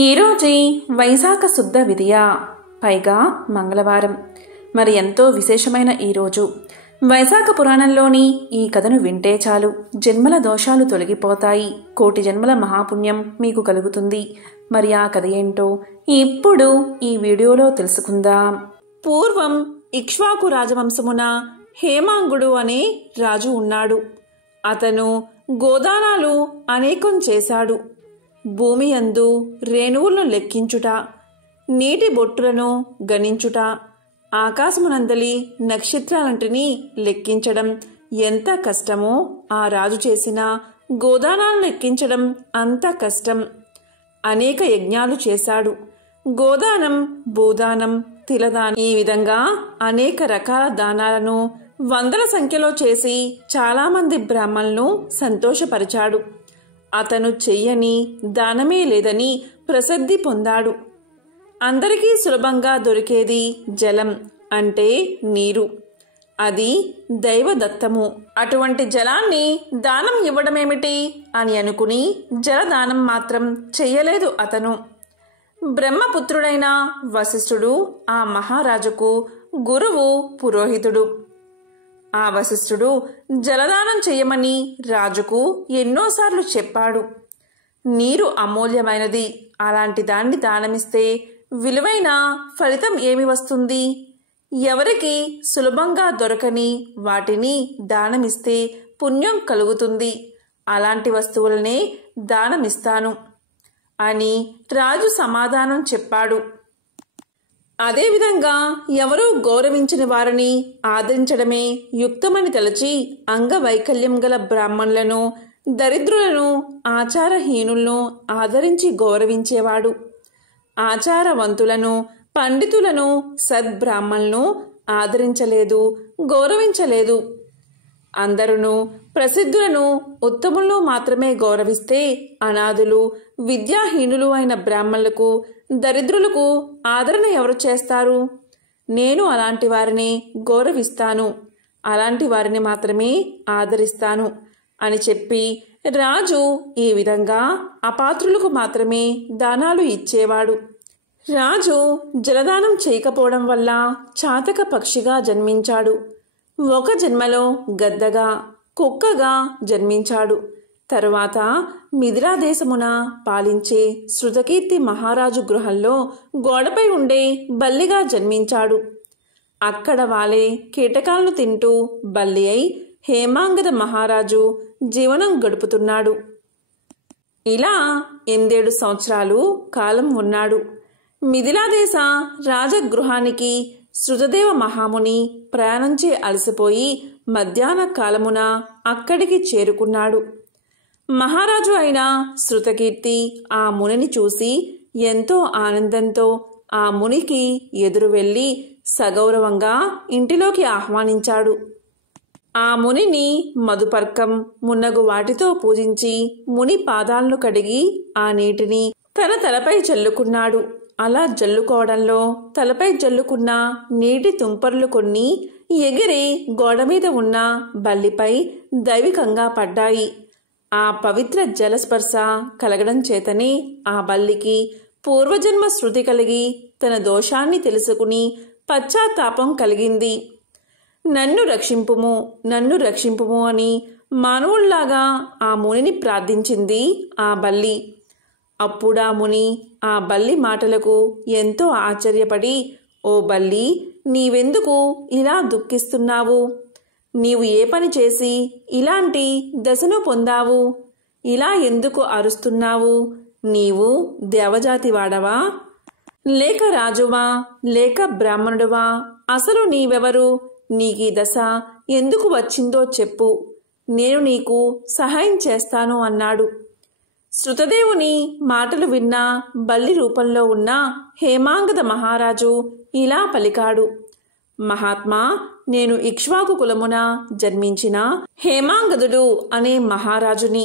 ఈరోజు వైశాఖ శుద్ధ విదియ, పైగా మంగళవారం. మరి ఎంతో విశేషమైన ఈరోజు వైశాఖ పురాణంలోని ఈ కథను వింటే చాలు జన్మల దోషాలు తొలగిపోతాయి, కోటి జన్మల మహాపుణ్యం మీకు కలుగుతుంది. మరి ఆ కథ ఏంటో ఇప్పుడు ఈ వీడియోలో తెలుసుకుందాం. పూర్వం ఇక్ష్వాకు రాజవంశమున హేమాంగుడు అనే రాజు ఉన్నాడు. అతను గోదానాలు అనేకం చేశాడు. భూమి యందు రేణువులను లెక్కించుట, నీటి బొట్టులను గణించుట, ఆకాశమునందలి నక్షత్రాలంటిని లెక్కించడం ఎంత కష్టమో ఆ రాజు చేసిన గోదానాలను లెక్కించడం అంత కష్టం. అనేక యజ్ఞాలు చేశాడు. గోదానం, భూదానం, తిలదానం, ఈ విధంగా అనేక రకాల దానాలను వందల సంఖ్యలో చేసి చాలామంది బ్రాహ్మణులను సంతోషపరిచాడు. అతను చెయ్యని దానమే లేదని ప్రసిద్ధి పొందాడు. అందరికీ సులభంగా దొరికేది జలం, అంటే నీరు. అది దైవదత్తము. అటువంటి జలాన్ని దానం ఇవ్వడమేమిటి అని అనుకుని జలదానం మాత్రం చెయ్యలేదు అతను. బ్రహ్మపుత్రుడైన వశిష్ఠుడు ఆ మహారాజుకు గురువు, పురోహితుడు. ఆ వశిష్ఠుడు జలదానం చెయ్యమని రాజుకు ఎన్నోసార్లు చెప్పాడు. నీరు అమూల్యమైనది, అలాంటి దాన్ని దానమిస్తే విలువైన ఫలితం ఏమి వస్తుంది? ఎవరికి సులభంగా దొరకని వాటిని దానమిస్తే పుణ్యం కలుగుతుంది. అలాంటి వస్తువులనే దానమిస్తాను అని రాజు సమాధానం చెప్పాడు. అదేవిధంగా ఎవరూ గౌరవించిన వారిని ఆదరించడమే యుక్తమని తలచి అంగవైకల్యం గల బ్రాహ్మణులను, దరిద్రులను, ఆచారహీనులను ఆదరించి గౌరవించేవాడు. ఆచారవంతులను, పండితులను, సద్బ్రాహ్మణులను ఆదరించలేదు, గౌరవించలేదు. అందరూ ప్రసిద్ధులను, ఉత్తములను మాత్రమే గౌరవిస్తే అనాథులు, విద్యాహీనులు అయిన బ్రాహ్మణులకు, దరిద్రులకు ఆదరణ ఎవరు చేస్తారు? నేను అలాంటి వారిని గౌరవిస్తాను, అలాంటి వారిని మాత్రమే ఆదరిస్తాను అని చెప్పి రాజు ఈ విధంగా అపాత్రులకు మాత్రమే దానాలు ఇచ్చేవాడు. రాజు జలదానం చేయకపోవడం వల్ల చాతక పక్షిగా జన్మించాడు. ఒక జన్మలో గద్దగా, కుక్కగా జన్మించాడు. తరువాత మిథిలా దేశమున పాలించే శృతకీర్తి మహారాజు గృహంలో గోడపై ఉండే బల్లిగా జన్మించాడు. అక్కడ వాలే కీటకాలను తింటూ బల్లి అయి హేమాంగద మహారాజు జీవనం గడుపుతున్నాడు. ఇలా 8 సంవత్సరాలు కాలం ఉన్నాడు. మిథిలాదేశ రాజగృహానికి శృతదేవ మహాముని ప్రయాణంచే అలసిపోయి మధ్యాహ్న కాలమున అక్కడికి చేరుకున్నాడు. మహారాజు అయిన శృతకీర్తి ఆ మునిని చూసి ఎంతో ఆనందంతో ఆ మునికి ఎదురు వెళ్లి సగౌరవంగా ఇంటిలోకి ఆహ్వానించాడు. ఆ మునిని మధుపర్కం మున్నగు వాటితో పూజించి ముని పాదాలను కడిగి ఆ నీటిని తన తలపై చల్లుకున్నాడు. అలా జల్లుకోవడంలో తలపై జల్లుకున్న నీటి తుంపర్లు కొన్ని ఎగిరి గోడ మీద ఉన్న బల్లిపై దైవికంగా పడ్డాయి. ఆ పవిత్ర జలస్పర్శ కలగడం చేతనే ఆ బల్లికి పూర్వజన్మ శృతి కలిగి తన దోషాన్ని తెలుసుకుని పశ్చాత్తాపం కలిగింది. నన్ను రక్షింపుము, నన్ను రక్షింపుము అని మానవుల్లాగా ఆ మునిని ప్రార్థించింది ఆ బల్లి. అప్పుడా ముని ఆ బల్లి మాటలకు ఎంతో ఆశ్చర్యపడి, ఓ బల్లి, నీవెందుకు ఇలా దుఃఖిస్తున్నావు? నీవు ఏ పని చేసి ఇలాంటి దశను పొందావు? ఇలా ఎందుకు అరుస్తున్నావు? నీవు దేవజాతి వాడవా, లేక రాజువా, లేక బ్రాహ్మణుడువా? అసలు నీవెవరు? నీకీ దశ ఎందుకు వచ్చిందో చెప్పు, నేను నీకు సహాయం చేస్తాను అన్నాడు. శృతదేవుని మాటలు విన్న బల్లి రూపంలో ఉన్న హేమాంగద మహారాజు ఇలా పలికాడు. మహాత్మా, నేను ఇక్ష్వాకు కులమున జన్మించిన హేమాంగదుడు అనే మహారాజుని,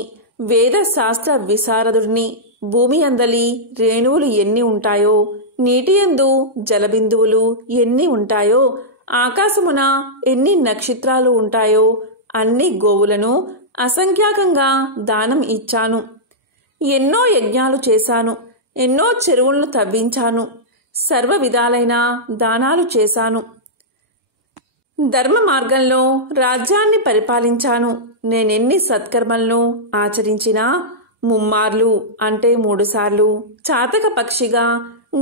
వేద శాస్త్ర విశారదుడిని. భూమి అందలి రేణువులు ఎన్ని ఉంటాయో, నీటి యందు జలబిందువులు ఎన్ని ఉంటాయో, ఆకాశమున ఎన్ని నక్షత్రాలు ఉంటాయో అన్ని గోవులను అసంఖ్యాకంగా దానం ఇచ్చాను. ఎన్నో యజ్ఞాలు చేశాను. ఎన్నో చెరువులను తవ్వించాను. సర్వ విధాలైన దానాలు చేశాను. ధర్మ మార్గంలో రాజ్యాన్ని పరిపాలించాను. నేనెన్ని సత్కర్మలను ఆచరించినా ముమ్మార్లు అంటే 3 సార్లు చాతక పక్షిగా,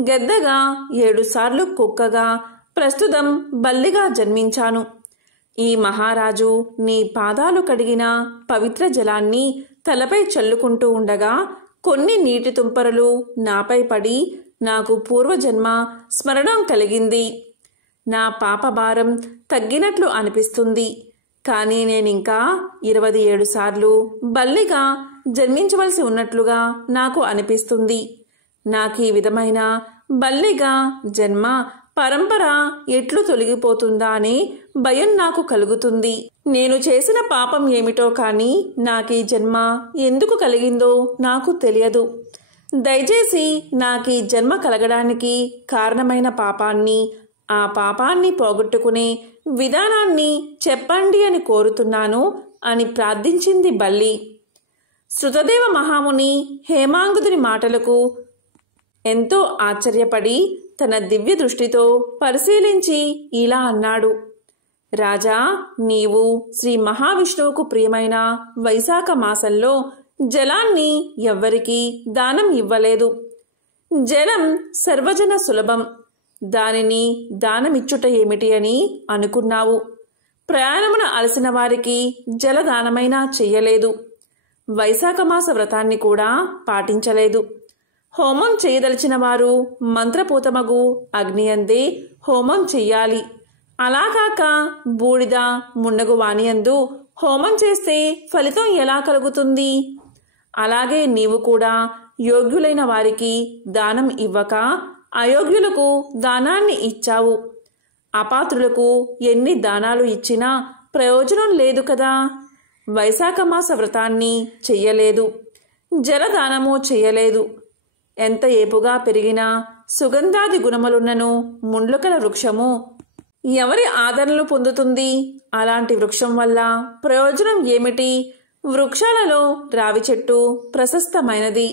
గెద్దగా, 7 సార్లు కుక్కగా, ప్రస్తుతం బల్లిగా జన్మించాను. ఈ మహారాజు నీ పాదాలు కడిగిన పవిత్ర జలాన్ని తలపై చల్లుకుంటూ ఉండగా కొన్ని నీటి తుంపరలు నాపై పడి నాకు పూర్వజన్మ స్మరణం కలిగింది. నా పాపభారం తగ్గినట్లు అనిపిస్తుంది. కానీ నేనింకా 27 సార్లు బల్లిగా జన్మించవలసి ఉన్నట్లుగా నాకు అనిపిస్తుంది. నాకీ విధమైన బల్లిగా జన్మ పరంపర ఎట్లు తొలగిపోతుందా అని భయం నాకు కలుగుతుంది. నేను చేసిన పాపం ఏమిటో కానీ నాకీ జన్మ ఎందుకు కలిగిందో నాకు తెలియదు. దయచేసి నాకీ జన్మ కలగడానికి కారణమైన పాపాన్ని, ఆ పాపాన్ని పోగొట్టుకునే విధానాన్ని చెప్పండి అని కోరుతున్నాను అని ప్రార్థించింది బల్లి. శృతదేవ మహాముని హేమాంగుదుని మాటలకు ఎంతో ఆశ్చర్యపడి తన దివ్య దృష్టితో పరిశీలించి ఇలా అన్నాడు. రాజా, నీవు శ్రీ మహావిష్ణువుకు ప్రియమైన వైశాఖ మాసంలో జలాన్ని ఎవ్వరికీ దానం ఇవ్వలేదు. జలం సర్వజన సులభం. దానిని దానమిచ్చుట ఏమిటి అని అనుకున్నావు. ప్రయాణమున అలసిన వారికి జలదానమైనా చెయ్యలేదు. వైశాఖమాస వ్రతాన్ని కూడా పాటించలేదు. హోమం చేయదలిచిన వారు మంత్రపూతమగు అగ్నియందే హోమం చెయ్యాలి. అలాకాక బూడిద మున్నగు వాణియందు హోమం చేస్తే ఫలితం ఎలా కలుగుతుంది? అలాగే నీవు కూడా యోగ్యులైన వారికి దానం ఇవ్వక అయోగ్యులకు దానాన్ని ఇచ్చావు. అపాత్రులకు ఎన్ని దానాలు ఇచ్చినా ప్రయోజనం లేదు కదా. వైశాఖమాస వ్రతాన్ని చెయ్యలేదు, జలదానము చెయ్యలేదు. ఎంత ఏపుగా పెరిగినా సుగంధాది గుణములున్నను ముండ్లుకల వృక్షము ఎవరి ఆదరణలు పొందుతుంది? అలాంటి వృక్షం వల్ల ప్రయోజనం ఏమిటి? వృక్షాలలో రావి చెట్టు ప్రశస్తమైనది,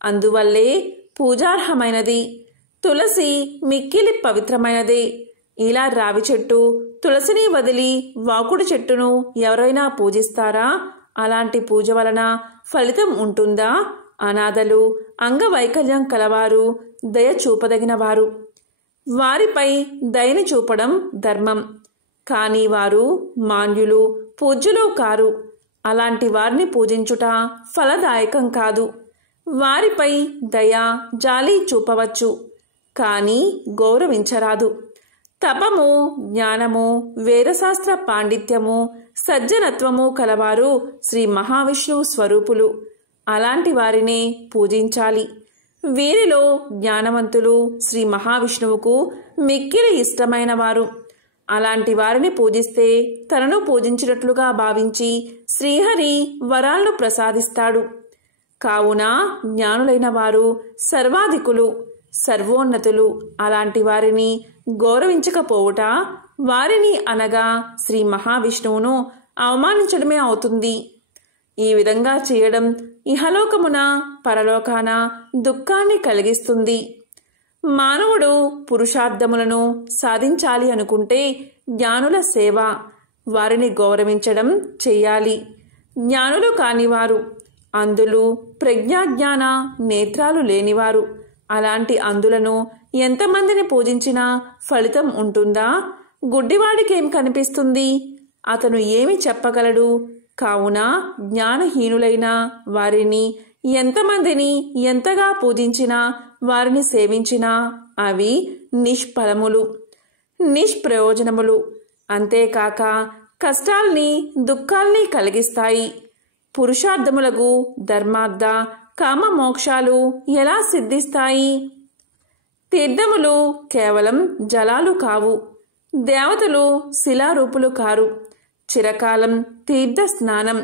అందువల్లే పూజార్హమైనది. తులసి మిక్కిలి పవిత్రమైనదే. ఇలా రావి చెట్టు, తులసిని వదిలి వాకుడు చెట్టును ఎవరైనా పూజిస్తారా? అలాంటి పూజ వలన ఫలితం ఉంటుందా? అనాథలు, అంగవైకల్యం కలవారు, దయ చూపదగిన వారు, వారిపై దయని చూపడం ధర్మం. కానీ వారు మాన్యులు, పూజ్యులు కారు. అలాంటి వారిని పూజించుట ఫలదాయకం కాదు. వారిపై దయ, జాలి చూపవచ్చు, కానీ గౌరవించరాదు. తపము, జ్ఞానము, వేదశాస్త్ర పాండిత్యము, సజ్జనత్వము కలవారు శ్రీ మహావిష్ణువు స్వరూపులు. అలాంటి వారినే పూజించాలి. వీరిలో జ్ఞానవంతులు శ్రీ మహావిష్ణువుకు మిక్కిలి ఇష్టమైన వారు. అలాంటి వారిని పూజిస్తే తనను పూజించినట్లుగా భావించి శ్రీహరి వరాలను ప్రసాదిస్తాడు. కావున జ్ఞానులైన వారు సర్వాధికులు, సర్వోన్నతులు. అలాంటి వారిని గౌరవించకపోవుట వారిని అనగా శ్రీ మహావిష్ణువును అవమానించడమే అవుతుంది. ఈ విధంగా చేయడం ఇహలోకమున పరలోకాన దుఃఖాన్ని కలిగిస్తుంది. మానవుడు పురుషార్థములను సాధించాలి అనుకుంటే జ్ఞానుల సేవ, వారిని గౌరవించడం చెయ్యాలి. జ్ఞానులు కానివారు, అంధులు, ప్రజ్ఞాజ్ఞాన నేత్రాలు లేనివారు, అలాంటి అంధులను ఎంతమందిని పూజించినా ఫలితం ఉంటుందా? గుడ్డివాడికేం కనిపిస్తుంది? అతను ఏమి చెప్పగలడు? కావున జ్ఞానహీనులైన వారిని ఎంతమందిని ఎంతగా పూజించినా, వారిని సేవించినా అవి నిష్ఫలములు, నిష్ప్రయోజనములు. అంతేకాక కష్టాల్ని, దుఃఖాల్ని కలిగిస్తాయి. పురుషార్థములకు ధర్మార్థ, కామ మోక్షాలు ఎలా సిద్ధిస్తాయి? తీర్థములు కేవలం జలాలు కావు. దేవతలు శిలారూపులు కారు. చిరకాలం తీర్థ స్నానం,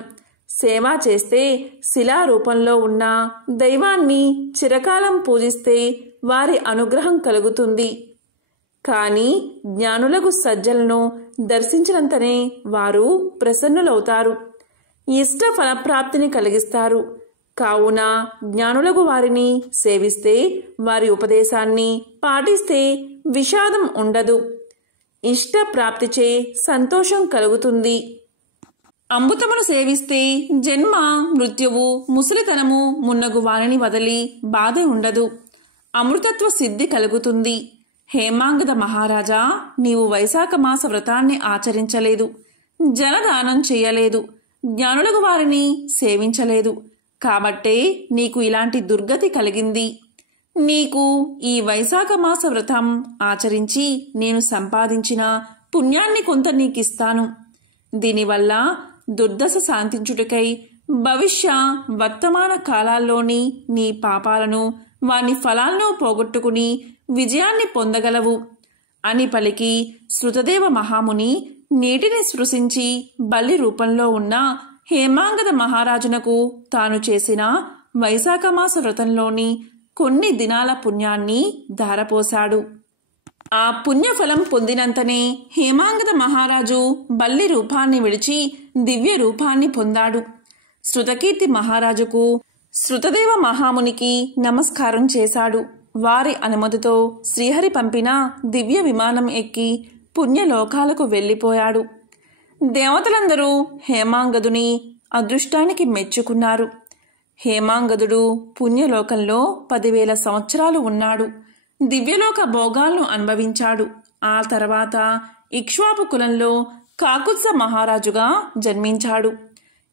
సేవ చేస్తే శిలారూపంలో ఉన్న దైవాన్ని చిరకాలం పూజిస్తే వారి అనుగ్రహం కలుగుతుంది. కానీ జ్ఞానులకు సజ్జలను దర్శించినంతనే వారు ప్రసన్నులవుతారు, ఇష్ట ఫలప్రాప్తిని కలిగిస్తారు. కావున జ్ఞానులకు వారిని సేవిస్తే, వారి ఉపదేశాన్ని పాటిస్తే విషాదం ఉండదు, ఇష్ట ప్రాప్తిచే సంతోషం కలుగుతుంది. అమృతమును సేవిస్తే జన్మ, మృత్యువు, ముసలితనము మున్నగు వారిని వదిలి బాధ ఉండదు, అమృతత్వ సిద్ధి కలుగుతుంది. హేమాంగద మహారాజా, నీవు వైశాఖ మాస వ్రతాన్ని ఆచరించలేదు, జలదానం చేయలేదు, జ్ఞానులకు వారిని సేవించలేదు, కాబట్టే నీకు ఇలాంటి దుర్గతి కలిగింది. నీకు ఈ వైశాఖ మాస వ్రతం ఆచరించి నేను సంపాదించిన పుణ్యాన్ని కొంత నీకిస్తాను. దీనివల్ల దుర్దశ శాంతించుటకై భవిష్య వర్తమాన కాలాల్లోని నీ పాపాలను, వాని ఫలాలను పోగొట్టుకుని విజయాన్ని పొందగలవు అని పలికి శృతదేవ మహాముని నీటిని స్పృశించి బల్లి రూపంలో ఉన్న హేమాంగద మహారాజునకు తాను చేసిన వైశాఖమాస వ్రతంలోని కొన్ని దినాల పుణ్యాన్ని ధారపోశాడు. ఆ పుణ్యఫలం పొందినంతనే హేమాంగద మహారాజు బల్లి రూపాన్ని విడిచి దివ్య రూపాన్ని పొందాడు. శృతకీర్తి మహారాజుకు శృతదేవ మహామునికి నమస్కారం చేశాడు. వారి అనుమతితో శ్రీహరి పంపిన దివ్య విమానం ఎక్కి పుణ్యలోకాలకు వెళ్ళిపోయాడు. దేవతలందరూ హేమాంగదుని అదృష్టానికి మెచ్చుకున్నారు. హేమాంగదుడు పుణ్యలోకంలో 10,000 సంవత్సరాలు ఉన్నాడు. దివ్యలోక భోగాలను అనుభవించాడు. ఆ తర్వాత ఇక్ష్వాకు కులంలో కాకుత్స మహారాజుగా జన్మించాడు.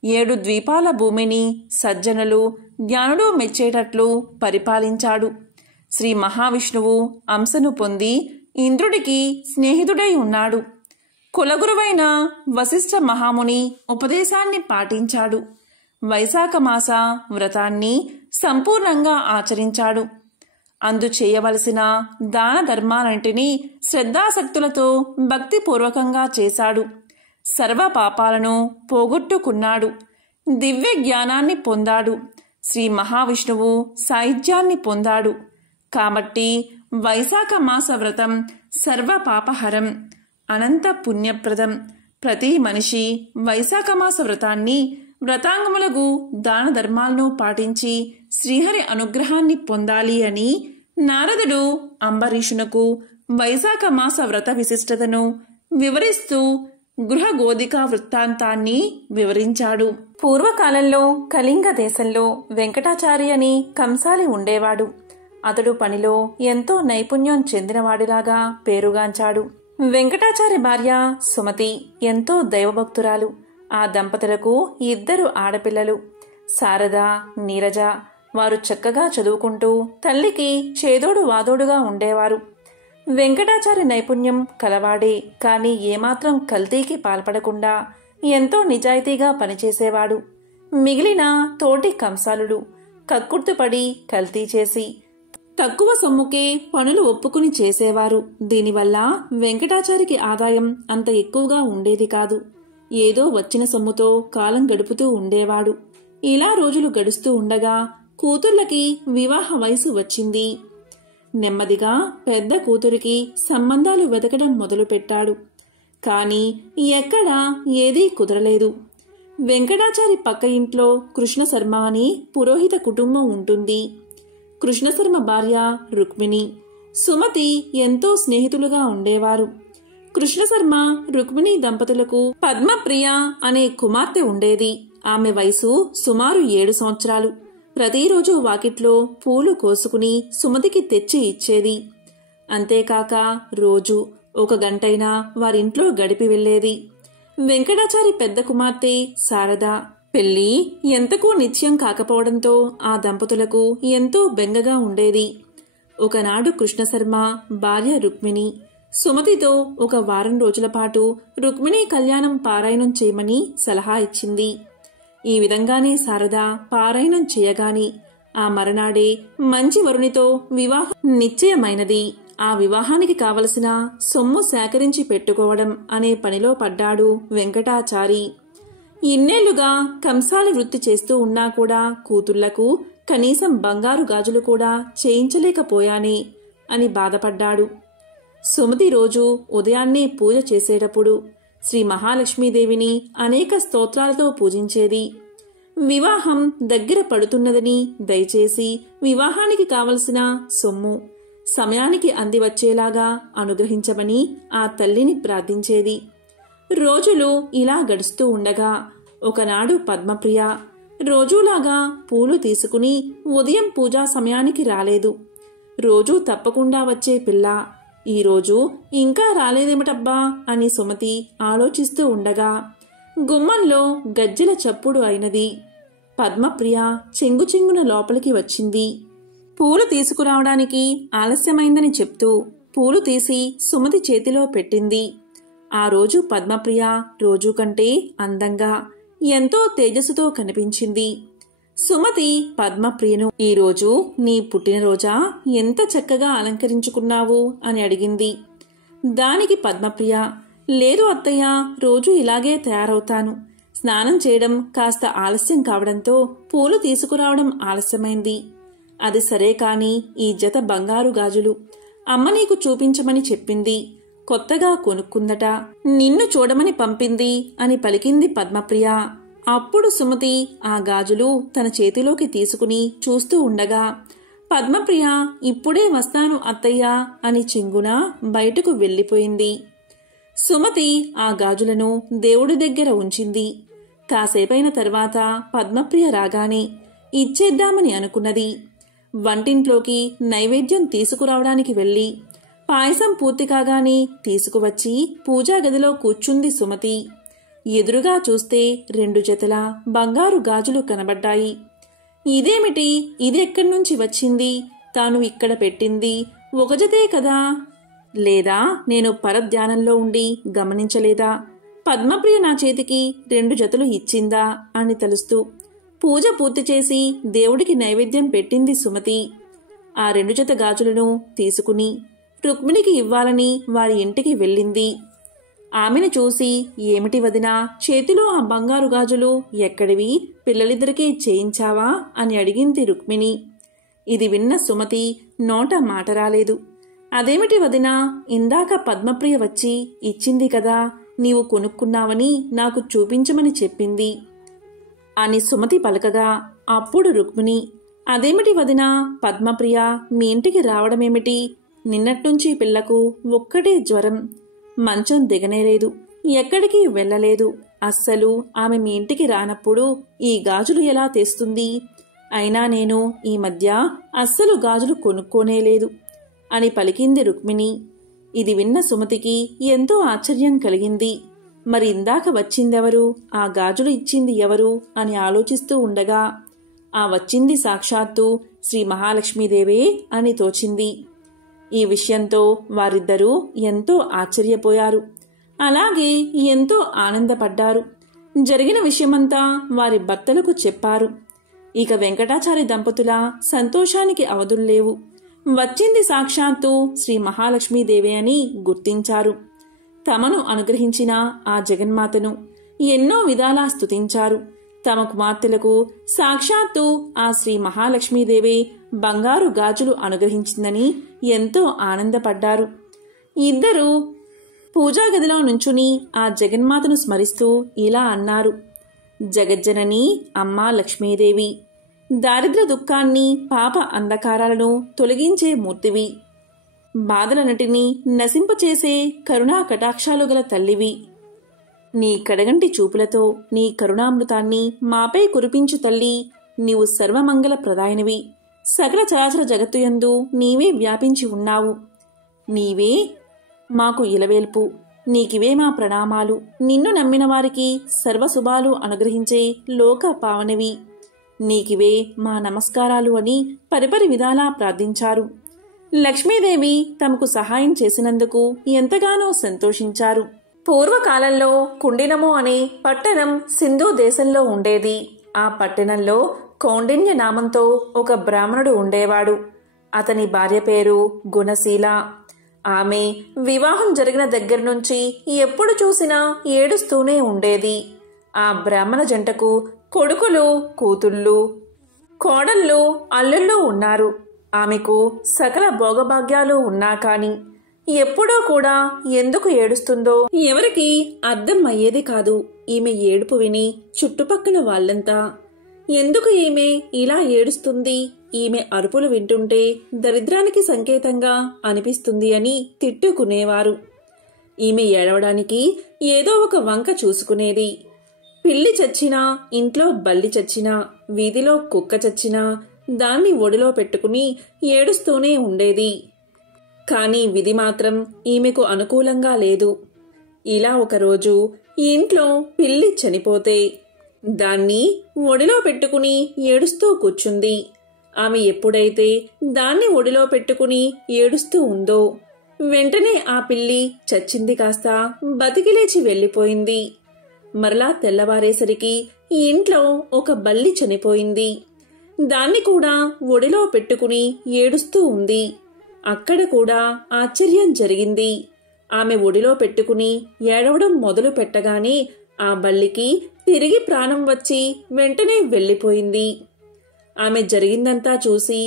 7 ద్వీపాల భూమిని సజ్జనులు, జ్ఞానులు మెచ్చేటట్లు పరిపాలించాడు. శ్రీ మహావిష్ణువు అంశను పొంది ఇంద్రుడికి స్నేహితుడై ఉన్నాడు. కులగురువైన వశిష్ఠ మహాముని ఉపదేశాన్ని పాటించాడు. వైశాఖ మాస వ్రతాన్ని సంపూర్ణంగా ఆచరించాడు. అందు చేయవలసిన దాన ధర్మాలంటినీ శ్రద్ధాసక్తులతో భక్తిపూర్వకంగా చేశాడు. సర్వ పాపాలను పోగొట్టుకున్నాడు. దివ్య జ్ఞానాన్ని పొందాడు. శ్రీ మహావిష్ణువు సాయుధ్యాన్ని పొందాడు. కాబట్టి వైశాఖ మాస వ్రతం సర్వ పాపహరం, అనంత పుణ్యప్రదం. ప్రతి మనిషి వైశాఖ మాస వ్రతాన్ని, వ్రతాంగములకు దాన ధర్మాలను పాటించి శ్రీహరి అనుగ్రహాన్ని పొందాలి అని నారదుడు అంబరీషునకు వైశాఖ మాస వ్రత విశిష్టతను వివరిస్తూ గృహగోధికా వృత్తాంతాన్ని వివరించాడు. పూర్వకాలంలో కళింగ దేశంలో వెంకటాచారి అని కంసాలి ఉండేవాడు. అతడు పనిలో ఎంతో నైపుణ్యం చెందినవాడిలాగా పేరుగాంచాడు. వెంకటాచారి భార్య సుమతి ఎంతో దైవభక్తురాలు. ఆ దంపతులకు 2 ఆడపిల్లలు, శారద, నీరజ. వారు చక్కగా చదువుకుంటూ తల్లికి చేదోడు వాదోడుగా ఉండేవారు. వెంకటాచారి నైపుణ్యం కలవాడే, కాని ఏమాత్రం కల్తీకి పాల్పడకుండా ఎంతో నిజాయితీగా పనిచేసేవాడు. మిగిలిన తోటి కంసాలుడు కక్కుర్తుపడి కల్తీ చేసి తక్కువ సొమ్ముకే పనులు ఒప్పుకుని చేసేవారు. దీనివల్ల వెంకటాచారికి ఆదాయం అంత ఎక్కువగా ఉండేది కాదు. ఏదో వచ్చిన సొమ్ముతో కాలం గడుపుతూ ఉండేవాడు. ఇలా రోజులు గడుస్తూ ఉండగా కూతుర్లకి వివాహ వయసు వచ్చింది. నెమ్మదిగా పెద్ద కూతురికి సంబంధాలు వెతకడం మొదలుపెట్టాడు. కాని ఎక్కడా ఏదీ కుదరలేదు. వెంకటాచారి పక్క ఇంట్లో కృష్ణశర్మ అని పురోహిత కుటుంబం ఉంటుంది. కృష్ణశర్మ భార్య రుక్మిణి, సుమతి ఎంతో స్నేహితులుగా ఉండేవారు. కృష్ణశర్మ, రుక్మిణి దంపతులకు పద్మప్రియ అనే కుమార్తె ఉండేది. ఆమె వయసు సుమారు 7 సంవత్సరాలు. ప్రతిరోజు వాకిట్లో పూలు కోసుకుని సుమతికి తెచ్చి ఇచ్చేది. అంతేకాక రోజు 1 గంటైనా వారింట్లో గడిపి వెళ్లేది. వెంకటాచారి పెద్ద కుమార్తె శారద పెళ్లి ఎంతకూ నిశ్చయం కాకపోవడంతో ఆ దంపతులకు ఎంతో బెంగగా ఉండేది. ఒకనాడు కృష్ణశర్మ భార్య రుక్మిణి సుమతితో 1 వారం రోజుల పాటు రుక్మిణి కళ్యాణం పారాయణం చేయమని సలహా ఇచ్చింది. ఈ విధంగానే శారద పారాయణం చేయగాని ఆ మరునాడే మంచి వరునితో వివాహం నిశ్చయమైనది. ఆ వివాహానికి కావలసిన సొమ్ము సేకరించి పెట్టుకోవడం అనే పనిలో పడ్డాడు వెంకటాచారి. ఇన్నేళ్లుగా కంసాలి వృత్తి చేస్తూ ఉన్నా కూడా కూతుళ్లకు కనీసం బంగారు గాజులు కూడా చేయించలేకపోయానే అని బాధపడ్డాడు. సుమతి రోజు ఉదయాన్నే పూజ చేసేటప్పుడు శ్రీ మహాలక్ష్మీదేవిని అనేక స్తోత్రాలతో పూజించేది. వివాహం దగ్గర పడుతున్నదని, దయచేసి వివాహానికి కావలసిన సొమ్ము సమయానికి అందివచ్చేలాగా అనుగ్రహించమని ఆ తల్లిని ప్రార్థించేది. రోజులు ఇలా గడుస్తూ ఉండగా ఒకనాడు పద్మప్రియ రోజూలాగా పూలు తీసుకుని ఉదయం పూజా సమయానికి రాలేదు. రోజూ తప్పకుండా వచ్చే పిల్ల ఈరోజు ఇంకా రాలేదేమిటబ్బా అని సుమతి ఆలోచిస్తూ ఉండగా గుమ్మంలో గజ్జెల చప్పుడు అయినది. పద్మప్రియ చెంగుచెంగున లోపలికి వచ్చింది. పూలు తీసుకురావడానికి ఆలస్యమైందని చెప్తూ పూలు తీసి సుమతి చేతిలో పెట్టింది. ఆ రోజు పద్మప్రియ రోజు కంటే అందంగా ఎంతో తేజస్సుతో కనిపించింది. సుమతి పద్మప్రియను, ఈరోజు నీ పుట్టినరోజా, ఎంత చక్కగా అలంకరించుకున్నావు అని అడిగింది. దానికి పద్మప్రియ, లేదు అత్తయ్య, రోజు ఇలాగే తయారవుతాను. స్నానం చేయడం కాస్త ఆలస్యం కావడంతో పూలు తీసుకురావడం ఆలస్యమైంది. అది సరే కాని ఈ జత బంగారు గాజులు అమ్మ నీకు చూపించమని చెప్పింది. కొత్తగా కొనుక్కుందట, నిన్ను చూడమని పంపింది అని పలికింది పద్మప్రియ. అప్పుడు సుమతి ఆ గాజులు తన చేతిలోకి తీసుకుని చూస్తూ ఉండగా పద్మప్రియ ఇప్పుడే వస్తాను అత్తయ్య అని చెంగున బయటకు వెళ్ళిపోయింది. సుమతి ఆ గాజులను దేవుడి దగ్గర ఉంచింది. కాసేపైన తర్వాత పద్మప్రియ రాగానే ఇచ్చేద్దామని అనుకున్నది. వంటింట్లోకి నైవేద్యం తీసుకురావడానికి వెళ్లి పాయసం పూర్తి కాగానే తీసుకువచ్చి పూజా గదిలో కూర్చుంది సుమతి. ఎదురుగా చూస్తే 2 జతల బంగారు గాజులు కనబడ్డాయి. ఇదేమిటి, ఇదెక్కడ్నుంచి వచ్చింది, తాను ఇక్కడ పెట్టింది ఒక జతే కదా, లేదా నేను పరధ్యానంలో ఉండి గమనించలేదా, పద్మప్రియ నా చేతికి 2 జతలు ఇచ్చిందా అని తలుస్తూ పూజ పూర్తి చేసి దేవుడికి నైవేద్యం పెట్టింది సుమతి. ఆ 2 జత గాజులను తీసుకుని రుక్మిణికి ఇవ్వాలని వారి ఇంటికి వెళ్ళింది. ఆమెను చూసి, ఏమిటి వదినా, చేతిలో ఆ బంగారు గాజులు ఎక్కడివి, పిల్లలిద్దరికీ చేయించావా అని అడిగింది రుక్మిణి. ఇది విన్న సుమతి నోట మాట రాలేదు. అదేమిటి వదినా, ఇందాక పద్మప్రియ వచ్చి ఇచ్చింది కదా, నీవు కొనుక్కున్నావని నాకు చూపించమని చెప్పింది అని సుమతి పలకగా అప్పుడు రుక్మిణి, అదేమిటి వదినా, పద్మప్రియ మీ ఇంటికి రావడమేమిటి, నిన్నట్నుంచి పిల్లకు ఒక్కటే జ్వరం, మంచం దిగనేలేదు, ఎక్కడికి వెళ్ళలేదు, అస్సలు ఆమె మీ ఇంటికి రానప్పుడు ఈ గాజులు ఎలా తెస్తుంది, అయినా నేను ఈ మధ్య అస్సలు గాజులు కొనుక్కోనేలేదు అని పలికింది రుక్మిణి. ఇది విన్న సుమతికి ఎంతో ఆశ్చర్యం కలిగింది. మరి ఇందాక వచ్చిందెవరు, ఆ గాజులు ఇచ్చింది ఎవరు అని ఆలోచిస్తూ ఉండగా ఆ వచ్చింది సాక్షాత్తు శ్రీ మహాలక్ష్మీదేవే అని తోచింది. ఈ విషయంతో వారిద్దరూ ఎంతో ఆశ్చర్యపోయారు. అలాగే ఎంతో ఆనందపడ్డారు. జరిగిన విషయమంతా వారి భర్తలకు చెప్పారు. ఇక వెంకటాచారి దంపతుల సంతోషానికి అవధుల్లేవు. వచ్చింది సాక్షాత్తు శ్రీ మహాలక్ష్మీదేవి అని గుర్తించారు. తమను అనుగ్రహించిన ఆ జగన్మాతను ఎన్నో విధాలా స్తుతించారు. తమ కుమార్తెలకు సాక్షాత్తు ఆ శ్రీ మహాలక్ష్మీదేవి బంగారు గాజులు అనుగ్రహించిందని ఎంతో ఆనందపడ్డారు. ఇద్దరూ పూజాగదిలో నుంచుని ఆ జగన్మాతను స్మరిస్తూ ఇలా అన్నారు. జగజ్జనని అమ్మా లక్ష్మీదేవి, దారిద్ర్య దుఃఖాన్ని పాప అంధకారాలను తొలగించే మూర్తివి, బాధలన్నిటినీ నశింపచేసే కరుణా కటాక్షాలు గల తల్లివి. నీ కడగంటి చూపులతో నీ కరుణామృతాన్ని మాపై కురిపించు తల్లి. నీవు సర్వమంగళ ప్రదాయనివి. సకల చరాచర జగత్తుయందు నీవే వ్యాపించి ఉన్నావు. నీవే మాకు ఇలవేల్పు. నీకివే మా ప్రణామాలు. నిన్ను నమ్మిన వారికి సర్వశుభాలు అనుగ్రహించే లోక పావనివి. నీకివే మా నమస్కారాలు అని పరిపరి విధాలా ప్రార్థించారు. లక్ష్మీదేవి తమకు సహాయం చేసినందుకు ఎంతగానో సంతోషించారు. పూర్వకాలంలో కుండినము అనే పట్టణం సింధు దేశంలో ఉండేది. ఆ పట్టణంలో కౌండిన్య నామంతో ఒక బ్రాహ్మణుడు ఉండేవాడు. అతని భార్య పేరు గుణశీల. ఆమె వివాహం జరిగిన దగ్గర నుంచి ఎప్పుడు చూసినా ఏడుస్తూనే ఉండేది. ఆ బ్రాహ్మణ జంటకు కొడుకులు, కూతుళ్ళు, కోడళ్ళు, అల్లుళ్ళు ఉన్నారు. ఆమెకు సకల భోగభాగ్యాలు ఉన్నా కాని ఎప్పుడూ కూడా ఎందుకు ఏడుస్తుందో ఎవరికి అర్థం అయ్యేది కాదు. ఈమె ఏడుపు విని చుట్టుపక్కల వాళ్ళంతా ఎందుకు ఈమె ఇలా ఏడుస్తుంది, ఈమె అరుపులు వింటుంటే దరిద్రానికి సంకేతంగా అనిపిస్తుంది అని తిట్టుకునేవారు. ఈమె ఏడవడానికి ఏదో ఒక వంక చూసుకునేది. పిల్లి చచ్చినా, ఇంట్లో బల్లి చచ్చినా, వీధిలో కుక్క చచ్చినా దాన్ని ఒడిలో పెట్టుకుని ఏడుస్తూనే ఉండేది. కాని విధి మాత్రం ఈమెకు అనుకూలంగా లేదు. ఇలా ఒకరోజు ఇంట్లో పిల్లి చనిపోతే దాన్ని ఒడిలో పెట్టుకుని ఏడుస్తూ కూర్చుంది. ఆమె ఎప్పుడైతే దాన్ని ఒడిలో పెట్టుకుని ఏడుస్తూ ఉందో వెంటనే ఆ పిల్లి చచ్చింది కాస్త బతికిలేచి వెళ్లిపోయింది. మరలా తెల్లవారేసరికి ఇంట్లో ఒక బల్లి చనిపోయింది. దాన్ని కూడా ఒడిలో పెట్టుకుని ఏడుస్తూ ఉంది. అక్కడ కూడా ఆశ్చర్యం జరిగింది. ఆమె ఒడిలో పెట్టుకుని ఏడవడం మొదలు పెట్టగానే ఆ బల్లికి తిరిగి ప్రాణం వచ్చి వెంటనే వెళ్లిపోయింది. ఆమె జరిగిందంతా చూసి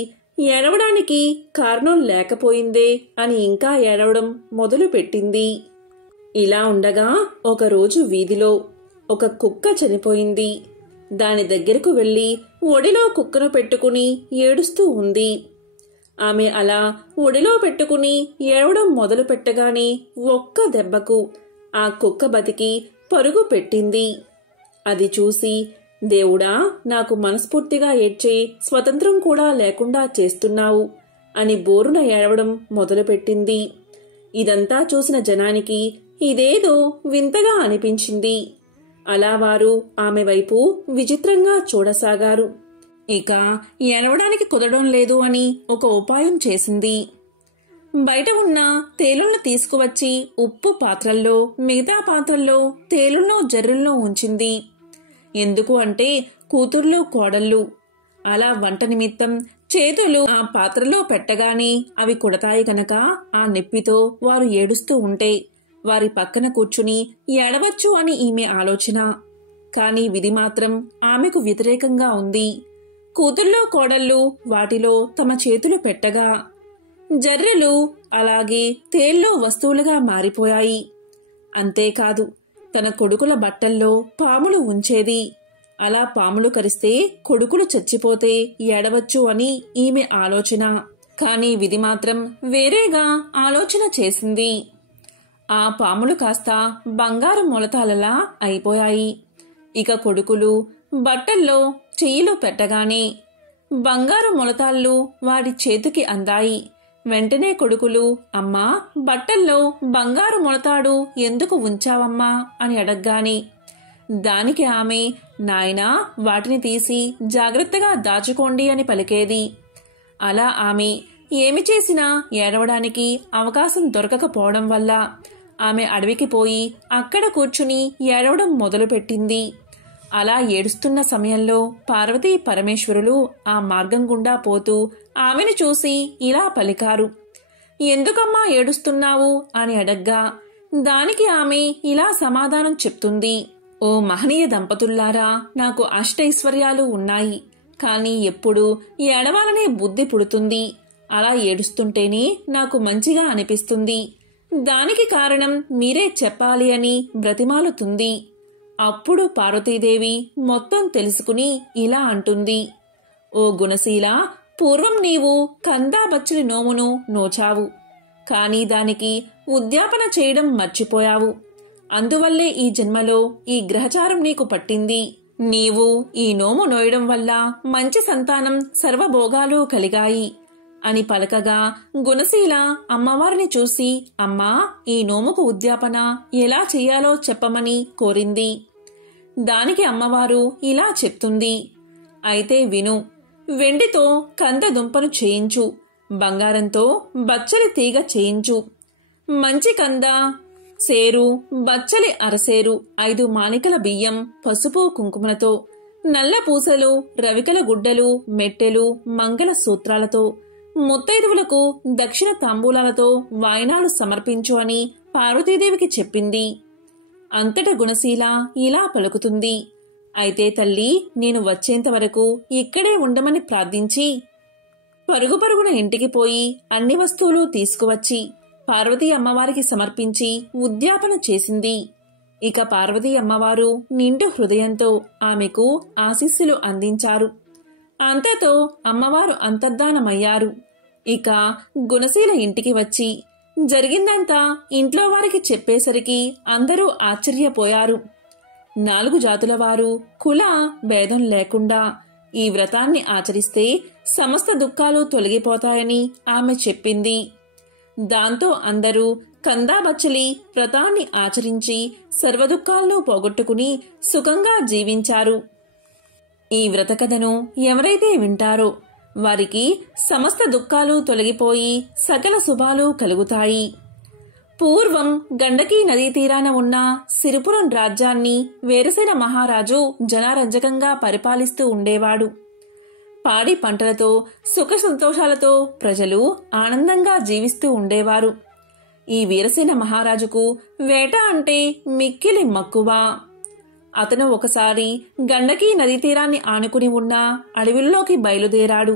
ఏడవడానికి కారణం లేకపోయిందే అని ఇంకా ఏడవడం మొదలు పెట్టింది. ఇలా ఉండగా ఒకరోజు వీధిలో ఒక కుక్క చనిపోయింది. దాని దగ్గరకు వెళ్లి ఒడిలో కుక్కను పెట్టుకుని ఏడుస్తూ ఉంది. ఆమె అలా ఒడిలో పెట్టుకుని ఏడవడం మొదలు పెట్టగానే ఒక్క దెబ్బకు ఆ కుక్క బతికి పరుగు పెట్టింది. అది చూసి, దేవుడా, నాకు మనస్ఫూర్తిగా ఏడ్చే స్వతంత్రం కూడా లేకుండా చేస్తున్నావు అని బోరున ఏడవడం మొదలుపెట్టింది. ఇదంతా చూసిన జనానికి ఇదేదో వింతగా అనిపించింది. అలా వారు ఆమె వైపు విచిత్రంగా చూడసాగారు. ఇక ఏడవడానికి కుదరడం లేదు అని ఒక ఉపాయం చేసింది. బయట ఉన్న తేలులను తీసుకువచ్చి ఉప్పు పాత్రల్లో, మిగతా పాత్రల్లో తేలుల్లో జర్రుల్లో ఉంచింది. ఎందుకు అంటే కూతుర్లు కోడళ్ళు అలా వంట నిమిత్తం చేతులు ఆ పాత్రలో పెట్టగానే అవి కుడతాయి కనుక ఆ నొప్పితో వారు ఏడుస్తూ ఉంటే వారి పక్కన కూర్చుని ఏడవచ్చు అని ఈమె ఆలోచన. కాని విధి మాత్రం ఆమెకు వ్యతిరేకంగా ఉంది. కూతుర్లో కోడళ్ళు వాటిలో తమ చేతులు పెట్టగా జర్రెలు అలాగే తేల్లో వస్తువులుగా మారిపోయాయి. అంతేకాదు, తన కొడుకుల బట్టల్లో పాములు ఉంచేది. అలా పాములు కరిస్తే కొడుకులు చచ్చిపోతే ఏడవచ్చు అని ఈమె ఆలోచన. కాని విధి మాత్రం వేరేగా ఆలోచన చేసింది. ఆ పాములు కాస్త బంగారు మొలతాలలా అయిపోయాయి. ఇక కొడుకులు బట్టల్లో చెయ్యిలో పెట్టగానే బంగారు మొలతాళ్ళు వాడి చేతికి అందాయి. వెంటనే కొడుకులు, అమ్మా, బట్టల్లో బంగారు మొలతాడు ఎందుకు ఉంచావమ్మా అని అడగ్గానే దానికి ఆమె, నాయనా, వాటిని తీసి జాగ్రత్తగా దాచుకోండి అని పలికేది. అలా ఆమె ఏమి చేసినా ఏడవడానికి అవకాశం దొరకకపోవడం వల్ల ఆమె అడవికి పోయి అక్కడ కూర్చుని ఏడవడం మొదలుపెట్టింది. అలా ఏడుస్తున్న సమయంలో పార్వతీ పరమేశ్వరులు ఆ మార్గం గుండా పోతూ ఆమెను చూసి ఇలా పలికారు. ఎందుకమ్మా ఏడుస్తున్నావు అని అడగ్గా దానికి ఆమె ఇలా సమాధానం చెప్తుంది. ఓ మహనీయ దంపతుల్లారా, నాకు అష్టైశ్వర్యాలు ఉన్నాయి. కాని ఎప్పుడు ఏడవాలనే బుద్ధి పుడుతుంది. అలా ఏడుస్తుంటేనే నాకు మంచిగా అనిపిస్తుంది. దానికి కారణం మీరే చెప్పాలి అని బ్రతిమాలుతుంది. అప్పుడు పార్వతీదేవి మొత్తం తెలుసుకుని ఇలా అంటుంది. ఓ గుణశీల, పూర్వం నీవు కందాబచ్చలి నోమును నోచావు. కాని దానికి ఉద్యాపన చేయడం మర్చిపోయావు. అందువల్లే ఈ జన్మలో ఈ గ్రహచారం నీకు పట్టింది. నీవు ఈ నోము నోయడం వల్ల మంచి సంతానం, సర్వభోగాలు కలిగాయి అని పలకగా గుణశీల అమ్మవారిని చూసి, అమ్మా, ఈ నోముకు ఉద్యాపన ఎలా చెయ్యాలో చెప్పమని కోరింది. దానికి అమ్మవారు ఇలా చెప్తుంది. అయితే విను. వెండితో కంద దుంపను చేయించు, బంగారంతో బచ్చలి తీగ చేయించు, మంచి కంద సేరు, బచ్చలి అరసేరు, 5 మానికల బియ్యం, పసుపు కుంకుమలతో, నల్ల పూసలు, రవికల గుడ్డలు, మెట్టెలు, మంగళ సూత్రాలతో, ముత్తైదువులకు దక్షిణ తాంబూలాలతో వాయనాలు సమర్పించు అని పార్వతీదేవికి చెప్పింది. అంతట గుణశీల ఇలా పలుకుతుంది. అయితే తల్లి, నేను వచ్చేంత వరకు ఇక్కడే ఉండమని ప్రార్థించి పరుగు పరుగున ఇంటికి పోయి అన్ని వస్తువులు తీసుకువచ్చి పార్వతీ అమ్మవారికి సమర్పించి ఉద్యాపన చేసింది. ఇక పార్వతీ అమ్మవారు నిండు హృదయంతో ఆమెకు ఆశీస్సులు అందించారు. అంతతో అమ్మవారు అంతర్ధానమయ్యారు. ఇక గుణశీల ఇంటికి వచ్చి జరిగిందంతా ఇంట్లో వారికి చెప్పేసరికి అందరూ ఆశ్చర్యపోయారు. 4 జాతుల వారు కుల భేదం లేకుండా ఈ వ్రతాన్ని ఆచరిస్తే సమస్త దుఃఖాలు తొలగిపోతాయని ఆమె చెప్పింది. దాంతో అందరూ కందాబచ్చలి వ్రతాన్ని ఆచరించి సర్వదుఃఖాలను పోగొట్టుకుని సుఖంగా జీవించారు. ఈ వ్రత కథను ఎవరైతే వింటారో వారికి సమస్త దుఃఖాలు తొలగిపోయి సకల శుభాలు కలుగుతాయి. పూర్వం గండకీ నదీ తీరాన ఉన్న సిరిపురం రాజ్యాన్ని వీరసేన మహారాజు జనారంజకంగా పరిపాలిస్తూ ఉండేవాడు. పాడి పంటలతో సుఖ సంతోషాలతో ప్రజలు ఆనందంగా జీవిస్తూ ఉండేవారు. ఈ వీరసేన మహారాజుకు వేట అంటే మిక్కిలి మక్కువ. అతను ఒకసారి గండకీ నదీ తీరాన్ని ఆనుకుని ఉన్న అడవిలోకి బయలుదేరాడు.